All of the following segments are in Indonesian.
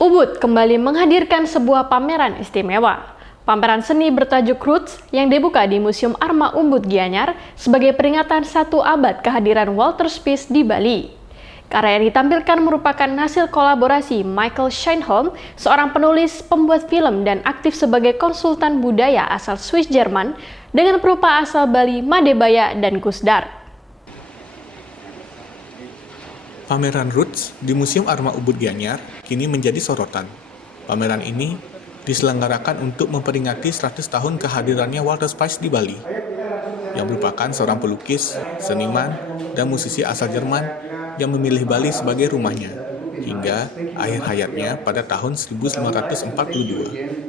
Ubud kembali menghadirkan sebuah pameran istimewa. Pameran seni bertajuk Roots yang dibuka di Museum Arma Ubud Gianyar sebagai peringatan 1 abad kehadiran Walter Spies di Bali. Karya yang ditampilkan merupakan hasil kolaborasi Michael Scheinholm, seorang penulis, pembuat film, dan aktif sebagai konsultan budaya asal Swiss Jerman, dengan perupa asal Bali Madebaya dan Kusdar. Pameran Roots di Museum Arma Ubud Gianyar kini menjadi sorotan. Pameran ini diselenggarakan untuk memperingati 100 tahun kehadirannya Walter Spies di Bali, yang merupakan seorang pelukis, seniman, dan musisi asal Jerman yang memilih Bali sebagai rumahnya hingga akhir hayatnya pada tahun 1542.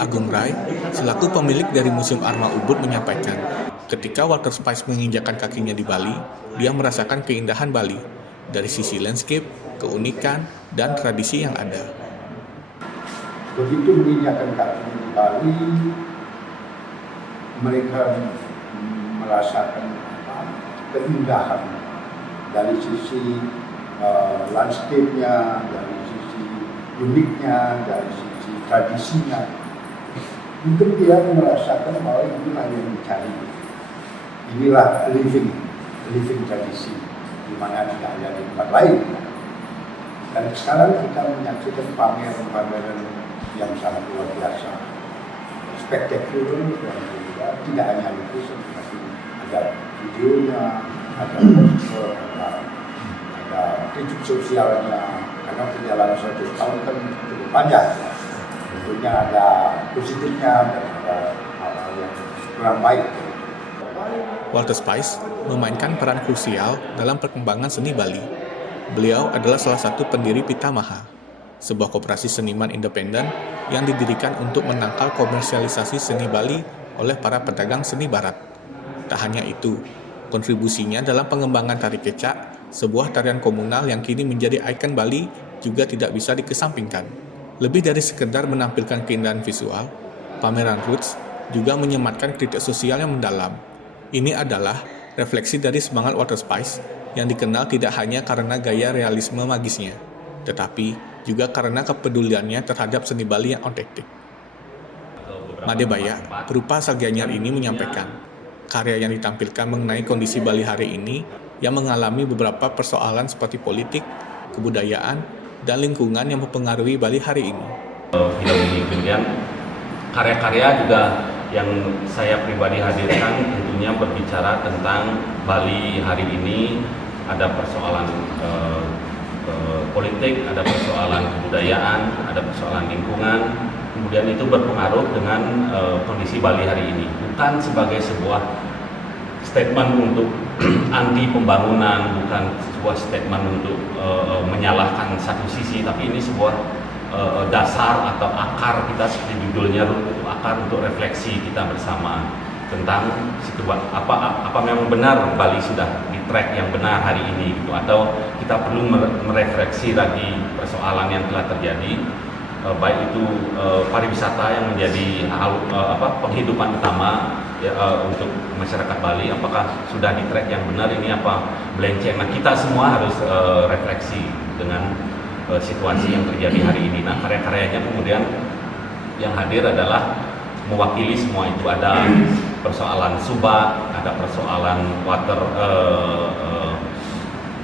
Agung Rai, selaku pemilik dari Museum Arma Ubud, menyampaikan, ketika Walter Spies menginjakkan kakinya di Bali, dia merasakan keindahan Bali dari sisi landscape, keunikan, dan tradisi yang ada. Begitu menginjakkan kakinya di Bali, mereka merasakan keindahan dari sisi landscape-nya, dari sisi uniknya, dari sisi tradisinya. Mungkin dia merasakan bahwa inilah yang dicari. Inilah living tradisi, di mana tidak ada di tempat lain. Dan sekarang kita menyaksikan pameran yang sangat luar biasa, spektakuler, dan juga tidak hanya lukisan, tapi ada videonya, ada poster, ada kritik sosialnya. Karena perjalanan 100 tahun kan cukup panjang. Tentunya ada positifnya dan ada hal-hal yang kurang baik. Walter Spies memainkan peran krusial dalam perkembangan seni Bali. Beliau adalah salah satu pendiri Pitamaha, sebuah koperasi seniman independen yang didirikan untuk menangkal komersialisasi seni Bali oleh para pedagang seni barat. Tak hanya itu, kontribusinya dalam pengembangan tari kecak, sebuah tarian komunal yang kini menjadi ikon Bali, juga tidak bisa dikesampingkan. Lebih dari sekedar menampilkan keindahan visual, pameran Roots juga menyematkan kritik sosial yang mendalam. Ini adalah refleksi dari semangat Walter Spies yang dikenal tidak hanya karena gaya realisme magisnya, tetapi juga karena kepeduliannya terhadap seni Bali yang otentik. Madebaya, perupa asal Gianyar ini menyampaikan, karya yang ditampilkan mengenai kondisi Bali hari ini yang mengalami beberapa persoalan seperti politik, kebudayaan, dan lingkungan yang mempengaruhi Bali hari ini. Film ini kemudian karya-karya juga yang saya pribadi hadirkan tentunya berbicara tentang Bali hari ini. Ada persoalan politik, ada persoalan kebudayaan, ada persoalan lingkungan. Kemudian itu berpengaruh dengan kondisi Bali hari ini. Bukan sebagai sebuah statement untuk anti pembangunan, bukan sebuah statement untuk menyalahkan satu sisi, tapi ini sebuah dasar atau akar kita, seperti judulnya, akar untuk refleksi kita bersama tentang apa memang benar Bali sudah di track yang benar hari ini gitu, atau kita perlu merefleksi lagi persoalan yang telah terjadi, baik itu pariwisata yang menjadi penghidupan utama untuk masyarakat Bali, apakah sudah di track yang benar ini apa melenceng. Nah, kita semua harus refleksi dengan situasi yang terjadi hari ini. Nah, karya-karyanya kemudian yang hadir adalah mewakili semua itu. Ada persoalan subak, ada persoalan water,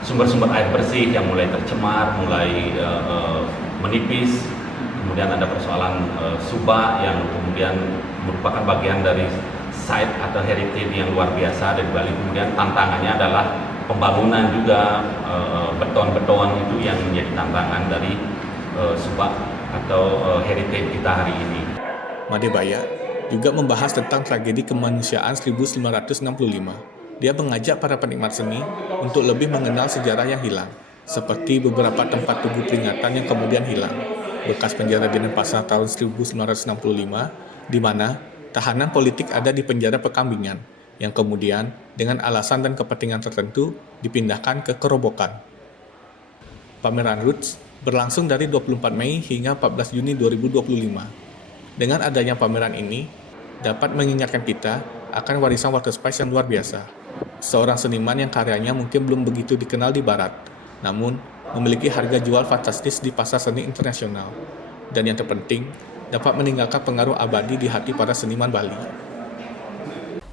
sumber-sumber air bersih yang mulai tercemar, mulai menipis. Kemudian ada persoalan subak yang kemudian merupakan bagian dari site atau heritage yang luar biasa dari Bali. Kemudian tantangannya adalah pembangunan juga, beton-beton itu yang menjadi tantangan dari subak atau heritage kita hari ini. Madebaya juga membahas tentang tragedi kemanusiaan 1965. Dia mengajak para penikmat seni untuk lebih mengenal sejarah yang hilang, seperti beberapa tempat tugu peringatan yang kemudian hilang, bekas penjara Denpasar tahun 1965, di mana tahanan politik ada di penjara Pekambingan, yang kemudian dengan alasan dan kepentingan tertentu dipindahkan ke Kerobokan. Pameran Roots berlangsung dari 24 Mei hingga 14 Juni 2025. Dengan adanya pameran ini, dapat mengingatkan kita akan warisan Walter Spies yang luar biasa. Seorang seniman yang karyanya mungkin belum begitu dikenal di Barat, namun memiliki harga jual fantastis di pasar seni internasional, dan yang terpenting, dapat meninggalkan pengaruh abadi di hati para seniman Bali.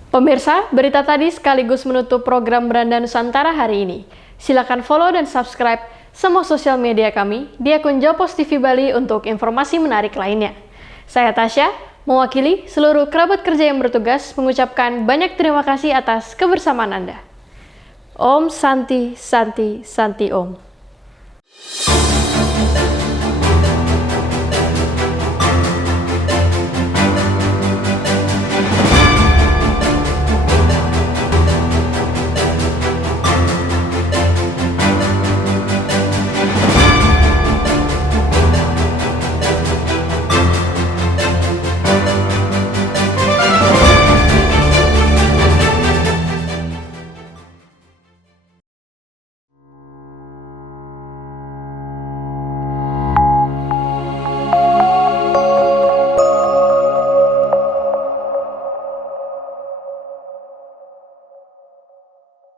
Pemirsa, berita tadi sekaligus menutup program Beranda Nusantara hari ini. Silakan follow dan subscribe semua sosial media kami di akun Jopos TV Bali untuk informasi menarik lainnya. Saya Tasya, mewakili seluruh kerabat kerja yang bertugas mengucapkan banyak terima kasih atas kebersamaan Anda. Om Santi Santi Santi Om.